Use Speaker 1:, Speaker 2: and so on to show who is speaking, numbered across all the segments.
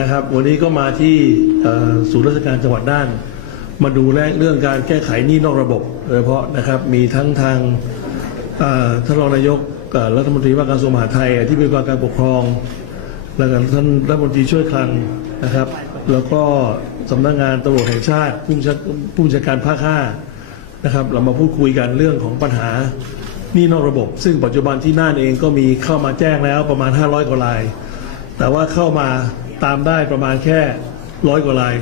Speaker 1: นะครับ วันนี้ก็มาที่ศูนย์ราชการจังหวัดน่าน มาดูแลเรื่องการแก้ไขหนี้นอกระบบโดยเฉพาะนะครับมีทั้งทางท่านรองนายกรัฐมนตรีว่าการกระทรวงมหาดไทยที่เป็นการการปกครองแล้วก็ท่านรัฐมนตรีช่วยคลังนะครับ แล้วก็สำนักงานตำรวจแห่งชาติผู้บัผู้บัญชาการภาคห้านะครับ เรามาพูดคุยกันเรื่องของปัญหาหนี้นอกระบบ ซึ่งปัจจุบันที่น่านเองก็มีเข้ามาแจ้งแล้วประมาณ 500กว่าราย แต่ว่าเข้ามา ตามได้ประมาณแค่ร้อยกว่าราย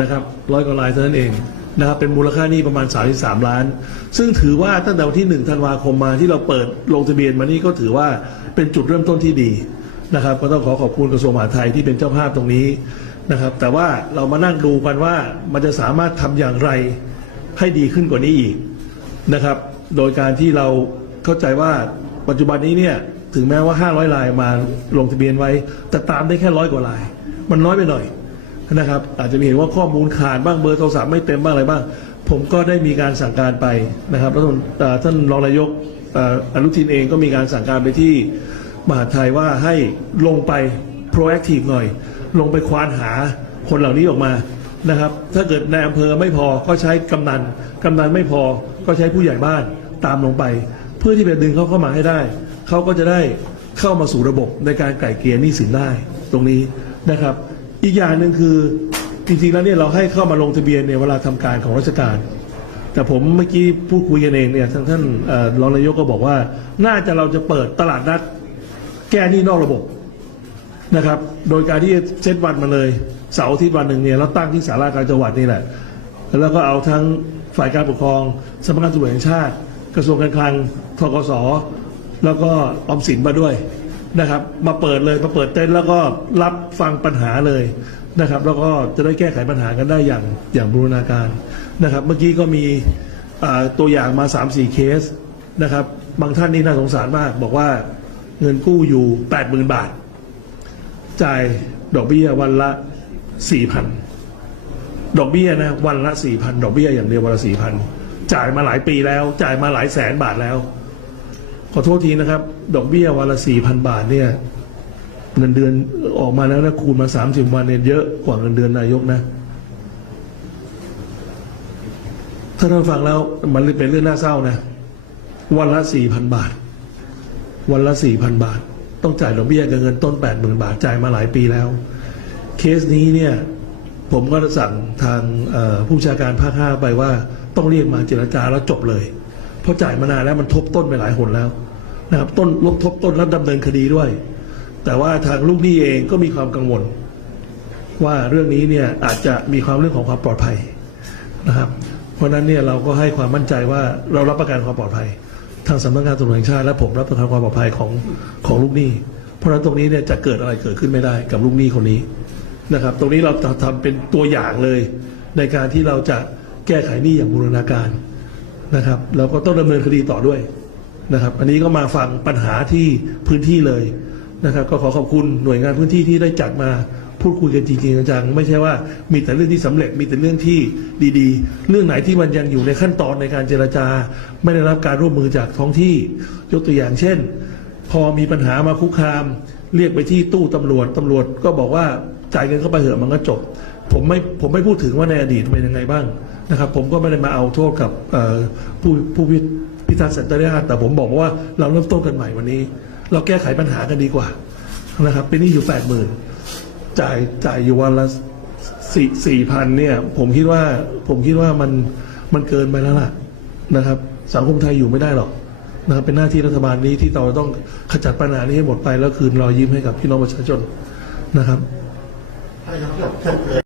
Speaker 1: นะครับร้อยกว่ารายเท่านั้นเองนะครับเป็นมูลค่านี้ประมาณ 33 ล้าน ซึ่งถือว่าตั้งแต่วันที่ 1 ธันวาคมมาที่เราเปิดลงทะเบียนมานี่ก็ถือว่าเป็นจุดเริ่มต้นที่ดีนะครับ ก็ต้องขอขอบคุณกระทรวงมหาดไทยที่เป็นเจ้าภาพตรงนี้นะครับ แต่ว่าเรามานั่งดูกันว่ามันจะสามารถทำอย่างไรให้ดีขึ้นกว่านี้อีกนะครับ โดยการที่เราเข้าใจว่า ปัจจุบันนี้เนี่ยถึงแม้ว่า 500รายมาลงทะเบียนไว้ แต่ตามได้แค่ร้อยกว่าราย มันน้อยไปหน่อยนะครับ อาจจะมีเห็นว่าข้อมูลขาดบ้างเบอร์โทรศัพท์ไม่เต็มบ้างอะไรบ้าง ผมก็ได้มีการสั่งการไปนะครับแล้วท่านรองนายกอนุทินเองก็มีการสั่งการไปที่มหาดไทยว่าให้ลงไป proactive หน่อย ลงไปควานหาคนเหล่านี้ออกมานะครับ ถ้าเกิดในอำเภอไม่พอก็ใช้กำนัน กำนันไม่พอก็ใช้ผู้ใหญ่บ้านตามลงไป เพื่อที่จะดึงเขาเข้ามาให้ได้ เขาก็จะได้เข้ามาสู่ระบบในการไก่เกลี่ยหนี้สินได้ตรงนี้นะครับ อีกอย่างหนึ่งคือจริงๆแล้วเนี่ยเราให้เข้ามาลงทะเบียนในเวลาทำการของราชการ แต่ผมเมื่อกี้พูดคุยกันเองเนี่ยท่านท่านรองนายกก็บอกว่า น่าจะเราจะเปิดตลาดนัด แก้หนี้นอกระบบนะครับ โดยการที่เซตวันมาเลยเสาร์อาทิตย์วันหนึ่งเนี่ยเราตั้งที่สาราการจังหวัดนี่แหละ แล้วก็เอาทั้งฝ่ายการปกครองสำนักงานตำรวจแห่งชาติ กระทรวงการคลังทกสแล้วก็ออมสินมาด้วยนะครับ มาเปิดเลยมาเปิดเต็นท์แล้วก็รับฟังปัญหาเลยนะครับ แล้วก็จะได้แก้ไขปัญหากันได้อย่างอย่างบูรณาการนะครับ เมื่อกี้ก็มีตัวอย่างมา 3-4 เคสนะครับ บางท่านนี่น่าสงสารมาก บอกว่าเงินกู้อยู่ 80,000 บาท จ่ายดอกเบี้ยวันละสี่พันดอกเบี้ยนะวันละสี่พันดอกเบี้ยอย่างเดียววันละสี่พัน จ่ายมาหลายปีแล้ว จ่ายมาหลายแสนบาทแล้ว ขอโทษทีนะครับ ดอกเบี้ยวันละสี่พันบาทเนี่ยเงินเดือนออกมาแล้วนะคูณมาสามสิบวันเนี่ยเยอะกว่าเงินเดือนนายกนะ ถ้าท่านฟังแล้วมันเป็นเรื่องน่าเศร้านะ วันละสี่พันบาท วันละสี่พันบาท ต้องจ่ายดอกเบี้ยกับเงินต้นแปดหมื่นบาทจ่ายมาหลายปีแล้ว เคสนี้เนี่ย ผมก็สั่งทางผู้ชาการภาคห้าไปว่าต้องเรียกมาเจรจาแล้วจบเลย เพราะจ่ายมานานแล้วมันทบต้นไปหลายหนแล้วนะครับต้นลบทบต้นแล้วดำเนินคดีด้วย แต่ว่าทางลูกหนี้เองก็มีความกังวล ว่าเรื่องนี้เนี่ยอาจจะมีความเรื่องของความปลอดภัยนะครับ เพราะฉะนั้นเนี่ยเราก็ให้ความมั่นใจว่าเรารับประกันความปลอดภัย ทางสำนักงานตำรวจแห่งชาติและผมรับประกันความปลอดภัยของของลูกหนี้ เพราะฉะนั้นตรงนี้เนี่ยจะเกิดอะไรเกิดขึ้นไม่ได้กับลูกหนี้คนนี้ นะครับ ตรงนี้เราทำเป็นตัวอย่างเลย ในการที่เราจะแก้ไขหนี้อย่างบูรณาการนะครับ เราก็ต้องดำเนินคดีต่อด้วยนะครับ อันนี้ก็มาฟังปัญหาที่พื้นที่เลยนะครับ ก็ขอขอบคุณหน่วยงานพื้นที่ที่ได้จัดมาพูดคุยกันจริงๆจังๆไม่ใช่ว่ามีแต่เรื่องที่สำเร็จมีแต่เรื่องที่ดีๆ เรื่องไหนที่มันยังอยู่ในขั้นตอนในการเจรจา ไม่ได้รับการร่วมมือจากท้องที่ยกตัวอย่างเช่น พอมีปัญหามาคุกคาม เรียกไปที่ตู้ตำรวจตำรวจก็บอกว่า จ่ายเงินเข้าไปเถอะมันก็จบ ผมไม่ผมไม่พูดถึงว่าในอดีตเป็นยังไงบ้างนะครับ ผมก็ไม่ได้มาเอาโทษกับผู้ผู้พิพิทักษ์สันติราษแต่ผมบอกว่าเราเริ่มต้นกันใหม่วันนี้ เราแก้ไขปัญหากันดีกว่านะครับเป็นหนี้อยู่แปดหมื่นจ่ายจ่ายอยู่วันละสี่สี่พันเนี่ย ผมคิดว่าผมคิดว่ามันมันเกินไปแล้วล่ะนะครับ สังคมไทยอยู่ไม่ได้หรอกนะครับเป็นหน้าที่รัฐบาลนี้ที่เราต้องขจัดปัญหานี้ให้หมดไปแล้วคืนรอยยิ้มให้กับพี่น้องประชาชนนะครับ
Speaker 2: 哎呀，不要，要。